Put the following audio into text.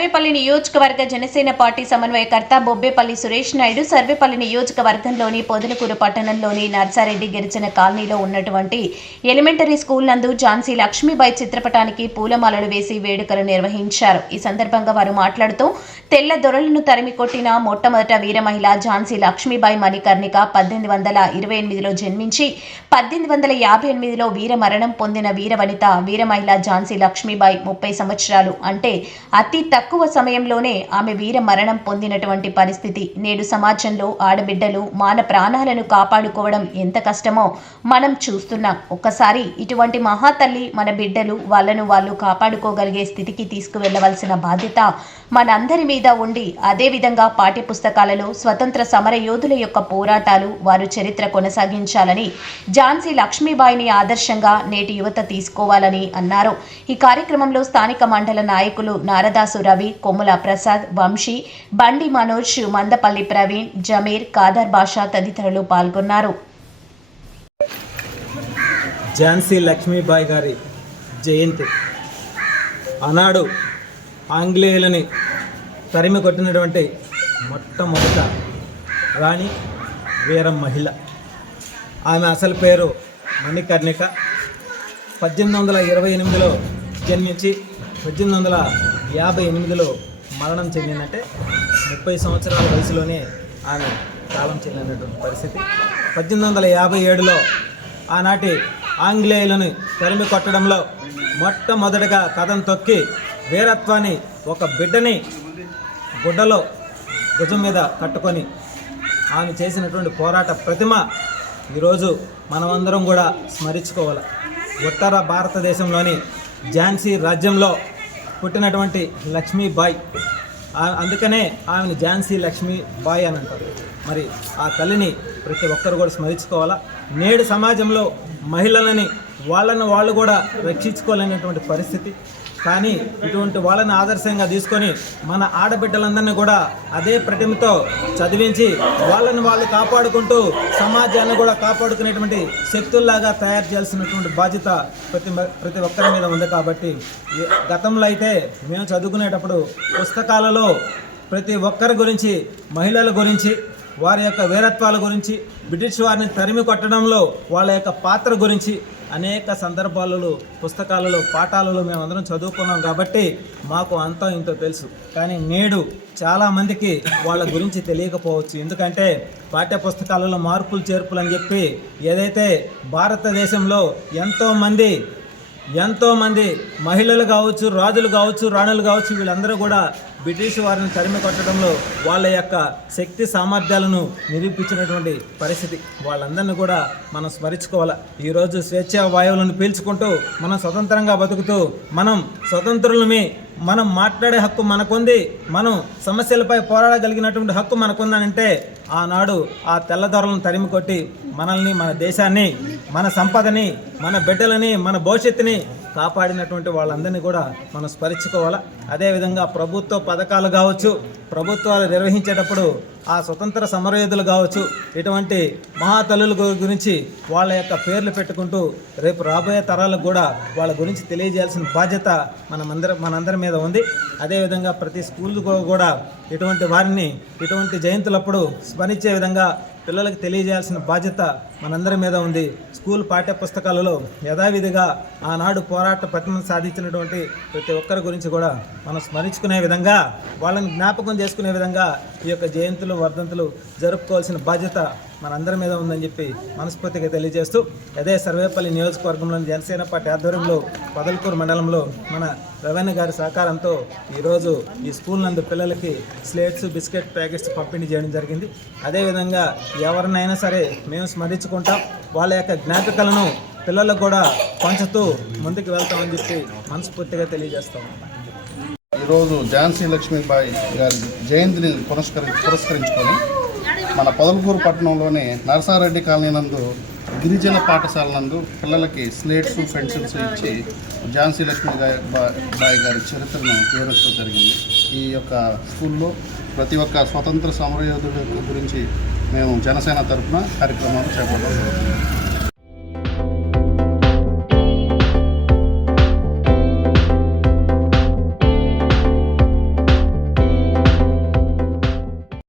సర్వేపల్లి నియోజకవర్గ జనసేన పార్టీ సమన్వయకర్త బొబ్బేపల్లి సురేష్ నాయుడు సర్వేపల్లి నియోజకవర్గంలోని పొదలకూరు పట్టణంలోని నర్సారెడ్డి గిరిజన కాలనీలో ఉన్నటువంటి ఎలిమెంటరీ స్కూల్ నందు ఝాన్సీ లక్ష్మీబాయి చిత్రపటానికి పూలమాలలు వేసి వేడుకలు నిర్వహించారు. ఈ సందర్భంగా వారు మాట్లాడుతూ తెల్ల దొరలను తరిమి కొట్టిన మొట్టమొదట వీర మహిళ ఝాన్సీ లక్ష్మీబాయి మణికర్ణిక 1828లో జన్మించి 1858లో వీర మరణం పొందిన వీర వనిత వీర మహిళ ఝాన్సీ లక్ష్మీబాయి 30 సంవత్సరాలు అంటే అతి తక్కువ సమయంలోనే ఆమె వీర మరణం పొందినటువంటి పరిస్థితి. నేడు సమాజంలో ఆడబిడ్డలు మాన ప్రాణాలను కాపాడుకోవడం ఎంత కష్టమో మనం చూస్తున్నాం. ఒక్కసారి ఇటువంటి మహాతల్లి మన బిడ్డలు వాళ్ళను వాళ్ళు కాపాడుకోగలిగే స్థితికి తీసుకువెళ్లవలసిన బాధ్యత మనందరి మీద ఉండి, అదేవిధంగా పాఠ్యపుస్తకాలలో స్వతంత్ర సమర యోధుల యొక్క పోరాటాలు వారు చరిత్ర కొనసాగించాలని ఝాన్సీ లక్ష్మీబాయిని ఆదర్శంగా నేటి యువత తీసుకోవాలని అన్నారు. ఈ కార్యక్రమంలో స్థానిక మండల నాయకులు నారదాసు రవి, కొమ్ముల ప్రసాద్, వంశీ, బండి మనోజ్, మందపల్లి ప్రవీణ్, జమీర్, కాదర్ బాషా తదితరులు పాల్గొన్నారు. ఝాన్సీ లక్ష్మీబాయి గారి జయంతి ఆనాడు ఆంగ్లేయులని తరిమి కొట్టినటువంటి మొట్టమొదట రాణి వీర మహిళ. ఆమె అసలు పేరు మణికర్ణిక. 1828లో జన్మించి 1858లో మరణం చెందిందంటే 30 సంవత్సరాల వయసులోనే ఆమె కాలం చెందినటువంటి పరిస్థితి. 1857లో ఆనాటి ఆంగ్లేయులను తరిమి కొట్టడంలో మొట్టమొదటిగా కథం తొక్కి వీరత్వాన్ని ఒక బిడ్డని గుడ్డలో భుజం మీద కట్టుకొని ఆమె చేసినటువంటి పోరాట ప్రతిమ ఈరోజు మనమందరం కూడా స్మరించుకోవాలి. ఉత్తర భారతదేశంలోని ఝాన్సీ రాజ్యంలో పుట్టినటువంటి లక్ష్మీబాయి, అందుకనే ఆమెను ఝాన్సీ లక్ష్మీబాయి అని అంటారు. మరి ఆ తల్లిని ప్రతి ఒక్కరు కూడా స్మరించుకోవాలా. నేడు సమాజంలో మహిళలని వాళ్ళు కూడా రక్షించుకోలేనటువంటి పరిస్థితి. కానీ ఇటువంటి వాళ్ళని ఆదర్శంగా తీసుకొని మన ఆడబిడ్డలందరినీ కూడా అదే ప్రతిమతో చదివించి వాళ్ళని వాళ్ళు కాపాడుకుంటూ సమాజాన్ని కూడా కాపాడుకునేటువంటి శక్తుల్లాగా తయారు చేయాల్సినటువంటి బాధ్యత ప్రతి ఒక్కరి మీద ఉంది. కాబట్టి గతంలో అయితే మేము చదువుకునేటప్పుడు పుస్తకాలలో ప్రతి ఒక్కరి గురించి, మహిళల గురించి, వారి యొక్క వీరత్వాల గురించి, బ్రిటిష్ వారిని తరిమి కొట్టడంలో వాళ్ళ యొక్క పాత్ర గురించి అనేక సందర్భాలలో పుస్తకాలలో పాఠాలలో మేమందరం చదువుకున్నాం. కాబట్టి మాకు అంతా ఇంతో తెలుసు. కానీ నేడు చాలామందికి వాళ్ళ గురించి తెలియకపోవచ్చు. ఎందుకంటే పాఠ్య పుస్తకాలలో మార్పులు చేర్పులు అని చెప్పి ఏదైతే భారతదేశంలో ఎంతోమంది మహిళలు కావచ్చు, రాజులు కావచ్చు, రాణులు కావచ్చు, వీళ్ళందరూ కూడా బ్రిటిష్ వారిని తరిమి కొట్టడంలో వాళ్ళ యొక్క శక్తి సామర్థ్యాలను నిరూపించినటువంటి పరిస్థితి. వాళ్ళందరినీ కూడా మనం స్మరించుకోవాలి. ఈరోజు స్వేచ్ఛా వాయువులను పీల్చుకుంటూ మనం స్వతంత్రంగా బతుకుతూ మనం స్వతంత్రులమే, మనం మాట్లాడే హక్కు మనకుంది, మనం సమస్యలపై పోరాడగలిగినటువంటి హక్కు మనకుందనంటే ఆనాడు ఆ తెల్లదొరలను తరిమి కొట్టి మనల్ని, మన దేశాన్ని, మన సంపదని, మన బిడ్డలని, మన భవిష్యత్తుని కాపాడినటువంటి వాళ్ళందరినీ కూడా మనం స్మరించుకోవాలా. అదేవిధంగా ప్రభుత్వ పథకాలు కావచ్చు, ప్రభుత్వాలు నిర్వహించేటప్పుడు ఆ స్వతంత్ర సమరయోధులు కావచ్చు, ఇటువంటి మహాతల్లుల గురించి వాళ్ళ యొక్క పేర్లు పెట్టుకుంటూ రేపు రాబోయే తరాలకు కూడా వాళ్ళ గురించి తెలియజేయాల్సిన బాధ్యత మనందరి మీద ఉంది. అదేవిధంగా ప్రతి స్కూల్ కూడా ఇటువంటి వారిని ఇటువంటి జయంతులప్పుడు స్మరించే విధంగా పిల్లలకు తెలియజేయాల్సిన బాధ్యత మనందరి మీద ఉంది. స్కూల్ పాఠ్య పుస్తకాలలో యథావిధిగా ఆనాడు పోరాట ప్రతిమను సాధించినటువంటి ప్రతి ఒక్కరి గురించి కూడా మనం స్మరించుకునే విధంగా, వాళ్ళని జ్ఞాపకం చేసుకునే విధంగా ఈ యొక్క జయంతులు, వర్ధంతులు జరుపుకోవాల్సిన బాధ్యత మనందరి మీద ఉందని చెప్పి మనస్ఫూర్తిగా తెలియజేస్తూ, అదే సర్వేపల్లి నియోజకవర్గంలోని జనసేన పార్టీ ఆధ్వర్యంలో పొదలకూరు మండలంలో మన రవీణ గారి సహకారంతో ఈరోజు ఈ స్కూల్ నందు పిల్లలకి స్లేట్స్, బిస్కెట్ ప్యాకెట్స్ పంపిణీ చేయడం జరిగింది. అదేవిధంగా ఎవరినైనా సరే మేము స్మరించుకుంటాం, వాళ్ళ యొక్క జ్ఞాపికలను పిల్లలకు కూడా పంచుతూ ముందుకు వెళ్తామని చెప్పి మనస్ఫూర్తిగా తెలియజేస్తాం. ఈరోజు ఝాన్సీ లక్ష్మీబాయి గారి జయంతిని పురస్కరించుకొని మన పొదలకూరు పట్టణంలోని నర్సారెడ్డి కాలనీ నందు గిరిజన పాఠశాల నందు పిల్లలకి స్లేట్స్, పెన్సిల్స్ ఇచ్చి ఝాన్సీ లక్ష్మీబాయి గారి చరిత్రను వివరించడం జరిగింది. ఈ యొక్క స్కూల్లో ప్రతి ఒక్క స్వతంత్ర సమరయోధుడి గురించి మేము జనసేన తరఫున కార్యక్రమాలు చేపట్టాం.